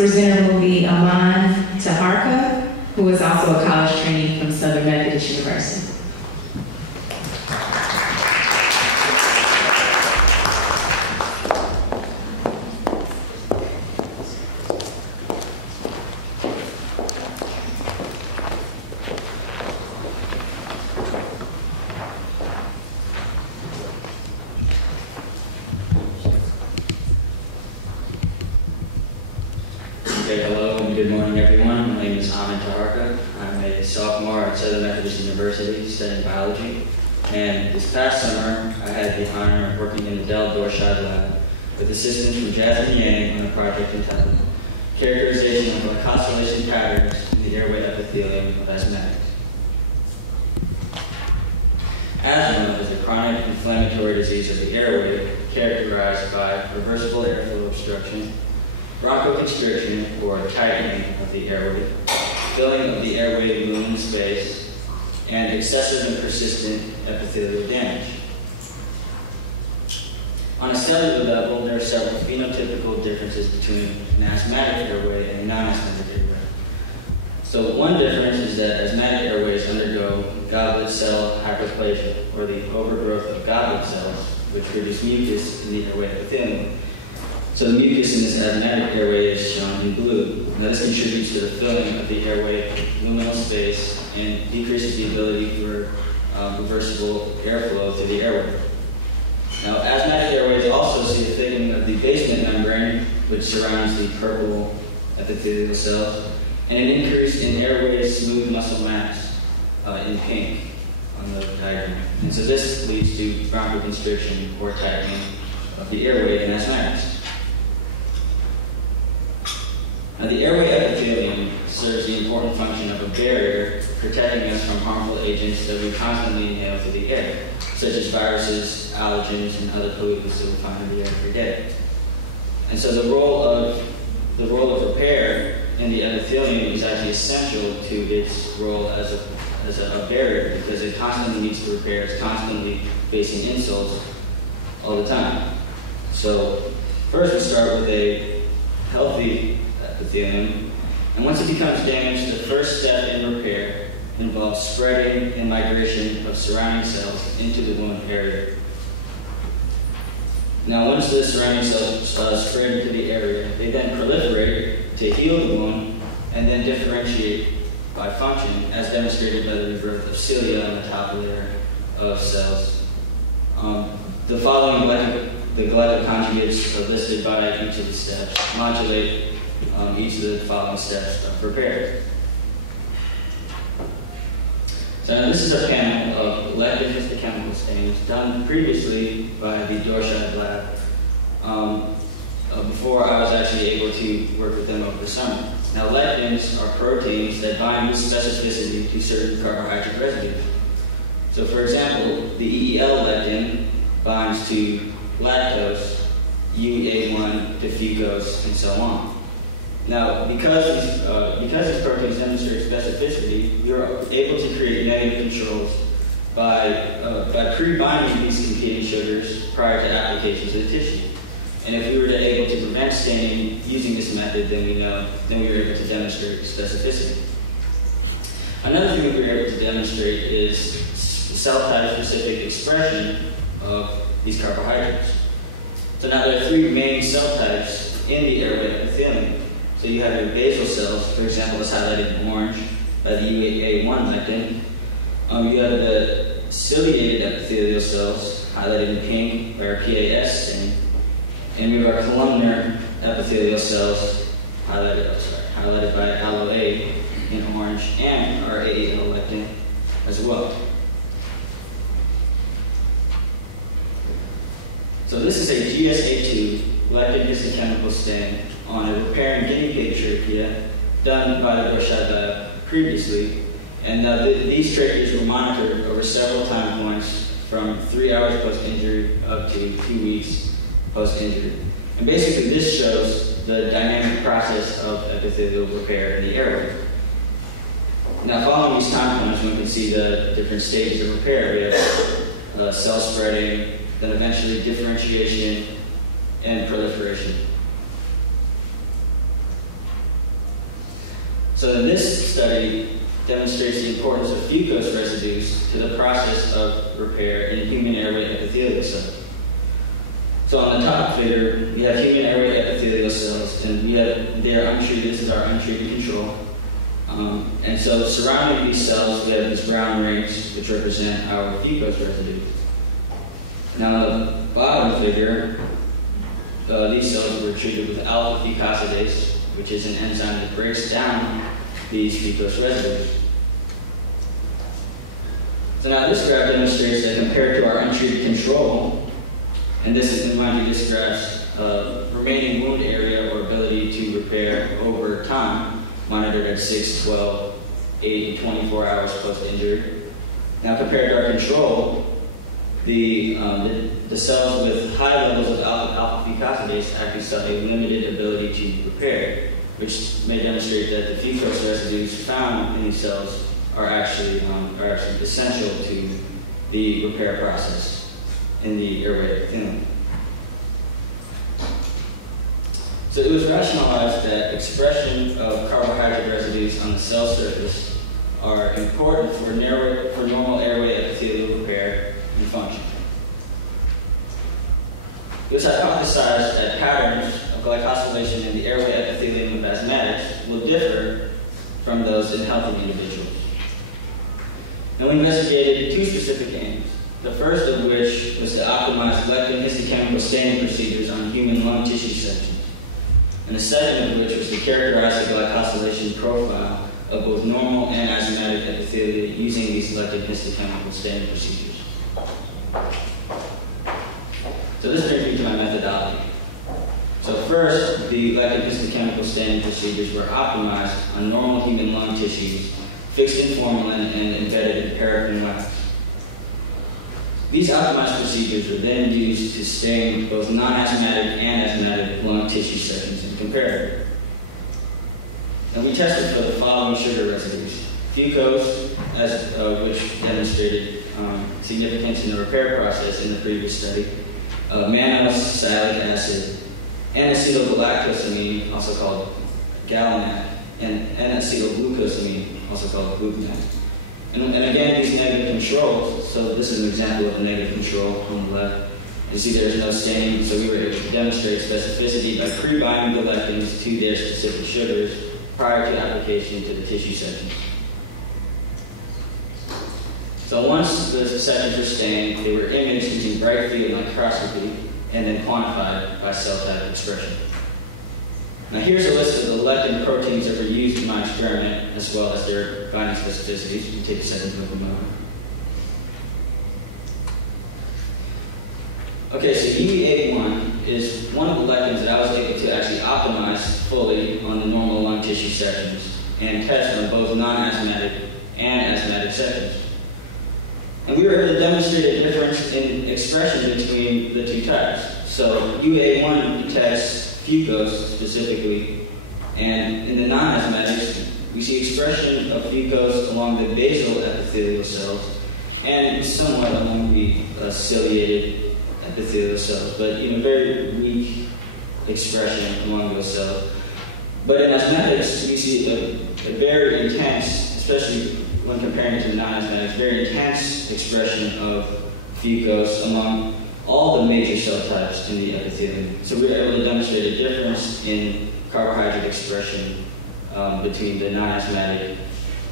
Presenter will be AmunTaharka, who is also a college trainee from Southern Methodist University. Hello and good morning, everyone. My name is AmunTaharka. I'm a sophomore at Southern Methodist University studying biology. And this past summer, I had the honor of working in the Dell Dorshad lab with assistance from Jasmine Yang on a project entitled Characterization of Glycosylation Patterns in the Airway Epithelium of Asthmatics. Asthma is a chronic inflammatory disease of the airway characterized by reversible airflow obstruction, bronchoconstriction, or tightening of the airway, filling of the airway lumen space, and excessive and persistent epithelial damage. On a cellular level, there are several phenotypical differences between an asthmatic airway and a non-asthmatic airway. So one difference is that asthmatic airways undergo goblet cell hyperplasia, or the overgrowth of goblet cells, which produce mucus in the airway epithelium. So the mucus in this asthmatic airway is shown in blue. Now this contributes to the filling of the airway luminal space and decreases the ability for reversible airflow through the airway. Now asthmatic airways also see a thickening of the basement membrane, which surrounds the purple epithelial cells, and an increase in airway smooth muscle mass in pink on the diagram. And so this leads to bronchoconstriction or tightening of the airway in asthmatics. Now, the airway epithelium serves the important function of a barrier protecting us from harmful agents that we constantly inhale through the air, such as viruses, allergens, and other pollutants that we find in the air every day. And so the role of repair in the epithelium is actually essential to its role as a barrier, because it constantly needs to repair. It's constantly facing insults all the time. So first we start with a healthy epithelium, and once it becomes damaged, the first step in repair involves spreading and migration of surrounding cells into the wound area. Now, once the surrounding cells spread into the area, they then proliferate to heal the wound and then differentiate by function, as demonstrated by the rebirth of cilia on the top layer of cells. The following the glycoconjugates are listed by each of the steps, modulate each of the following steps of repair. So now this is a panel of elective histochemical stains done previously by the Dorshad lab before I was actually able to work with them over the summer. Now lectins are proteins that bind with specificity to certain carbohydrate residues. So for example, the EEL lectin binds to lactose, UA1 to fucose, and so on. Now, because these proteins demonstrate specificity, you're able to create negative controls by pre-binding these competing sugars prior to application to the tissue. And if we were able to prevent staining using this method, then we were able to demonstrate specificity. Another thing that we were able to demonstrate is cell type specific expression of these carbohydrates. So now there are three main cell types in the airway epithelium. So you have your basal cells, for example, as highlighted in orange by the UA1 lectin. You have the ciliated epithelial cells, highlighted in pink by our PAS stain. And we have our columnar epithelial cells, highlighted by ALLO-A in orange, and our AEL lectin as well. So this is a GSA2 lectin histochemical stain on a repairing guinea pig trachea done by the Dorshad lab previously. And these tracheas were monitored over several time points from 3 hours post-injury up to 2 weeks post-injury. And basically this shows the dynamic process of epithelial repair in the airway. Now following these time points, we can see the different stages of repair. We have cell spreading, then eventually differentiation and proliferation. So this study demonstrates the importance of fucose residues to the process of repair in human airway epithelial cells. So on the top figure, we have human airway epithelial cells, and they are untreated. This is our untreated control. And so surrounding these cells, we have these brown rings, which represent our fucose residues. Now on the bottom figure, these cells were treated with alpha fucosidase, which is an enzyme that breaks down these fucose residues. So now this graph demonstrates that compared to our untreated control, and this is, remind you, this graph's remaining wound area or ability to repair over time, monitored at 6, 12, 8, and 24 hours post-injury. Now compared to our control, the cells with high levels of alpha fucosidase actually saw a limited ability to repair, which may demonstrate that the fucose residues found in these cells are actually essential to the repair process in the airway epithelium. So it was rationalized that expression of carbohydrate residues on the cell surface are important for normal airway epithelial repair and function. It was hypothesized that patterns of glycosylation in the airway epithelium of asthmatics will differ from those in healthy individuals. And we investigated two specific aims, the first of which was to optimize lectin histochemical staining procedures on human lung tissue sections, and the second of which was to characterize the glycosylation profile of both normal and asthmatic epithelia using these lectin histochemical staining procedures. So this brings me to my methodology. So first, the lectin histochemical staining procedures were optimized on normal human lung tissues, fixed in formalin and embedded in paraffin wax. These optimized procedures were then used to stain both non-asthmatic and asthmatic lung tissue sections and comparator. And we tested for the following sugar residues: fucose, which demonstrated significance in the repair process in the previous study, mannose, sialic acid, N-acetylgalactosamine, also called galanat, and N-acetylglucosamine, also called gluconate. And again, these negative controls, so this is an example of a negative control on the left. You see there's no staining, so we were able to demonstrate specificity by pre-binding the lectins to their specific sugars prior to application to the tissue sections. So once the sections were stained, they were imaged using bright field microscopy and then quantified by cell type expression. Now here's a list of the lectin proteins that were used in my experiment, as well as their binding specificities. You can take a second to look them over. Okay, so UEA1 is one of the lectins that I was able to actually optimize fully on the normal lung tissue sections and test on both non-asthmatic and asthmatic sections. And we were able to demonstrate a difference in expression between the two types. So UEA1 detects fucose specifically, and in the non-asthmatics, we see expression of fucose along the basal epithelial cells and somewhat along the ciliated epithelial cells, but very weak expression among those cells. But in asthmatics, we see a very intense, especially when comparing it to the non-asthmatics, very intense expression of fucose among all the major cell types in the epithelium. So we were able to demonstrate a difference in carbohydrate expression between the non-asthmatic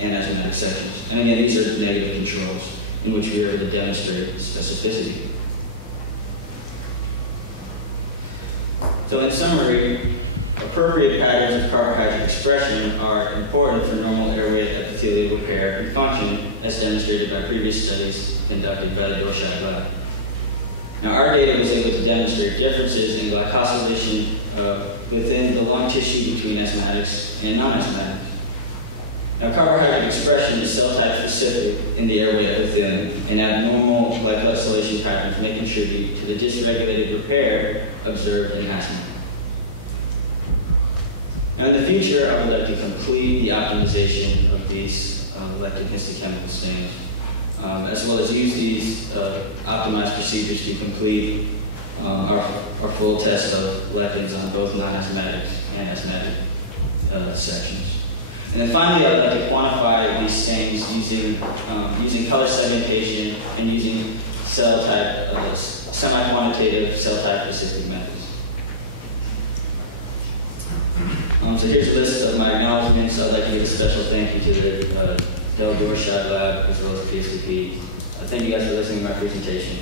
and asthmatic sections. And again, these are negative controls in which we were able to demonstrate specificity. So in summary, appropriate patterns of carbohydrate expression are important for normal airway epithelial repair and function, as demonstrated by previous studies conducted by the Dorshad lab. Now, our data was able to demonstrate differences in glycosylation within the lung tissue between asthmatics and non-asthmatics. Now, carbohydrate expression is cell type specific in the airway epithelium, and abnormal glycosylation patterns may contribute to the dysregulated repair observed in asthma. Now, in the future, I would like to complete the optimization of these lectin histochemical stains, as well as use these optimized procedures to complete our full test of lectins on both non-asthmatic and asthmatic sections. And then finally, I'd like to quantify these things using color segmentation and using cell type, semi-quantitative cell type specific methods. So here's a list of my acknowledgments. I'd like to give a special thank you to the Del Dorshad Lab as well as PSDP. Thank you guys for listening to my presentation.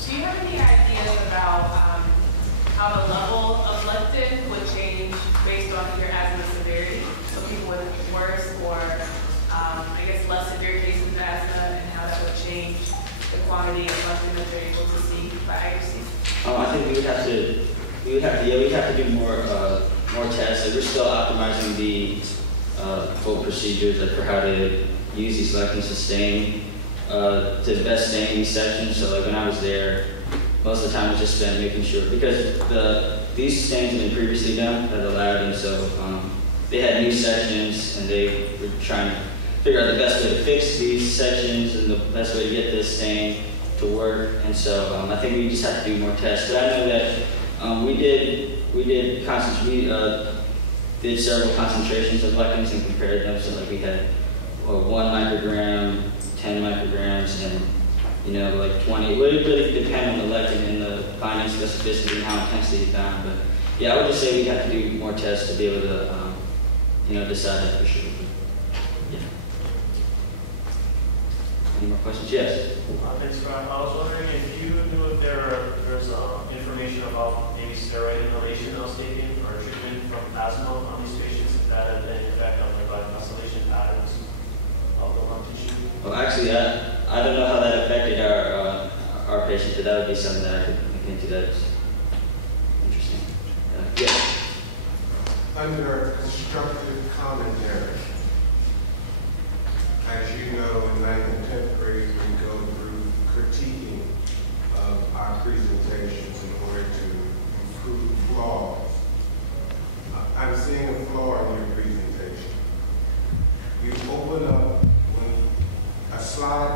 Do you have any ideas about how the level of lectin would change based on your asthma severity? So people with worse or, I guess, less severe cases of asthma, and how that would change the quantity of lectin that they're able to see by IHC? I think we'd have to do more tests. Like, we're still optimizing the full procedures, like for how to use these lectins to stain. To best stain these sections. So like when I was there, most of the time was just spent making sure, because these stains had been previously done by the lab, and so they had new sections, and they were trying to figure out the best way to fix these sections and the best way to get this stain to work. And so I think we just have to do more tests. But I know that we did several concentrations of lectins and compared them. So like we had 1 microgram, 10 micrograms, and like 20. It would really depend on the lectin and the binding specificity and how intensely it's bound. But yeah, I would just say we have to do more tests to be able to decide that for sure. Yeah. Any more questions? Yes. Thanks, Scott. I was wondering if you knew if there's information about maybe steroid inhalation that was taken or treatment from asthma on these patients, if that had any effect on their glycosylation patterns of the lung tissue. Well, actually, I don't know how that affected our patients, but that would be something that I could look into. That's interesting. Yeah. Under constructive commentary, as you know, in 9th and 10th grade, we go through critiquing of our presentations in order to improve flaws. I'm seeing a flaw in your presentation. You open up when a slide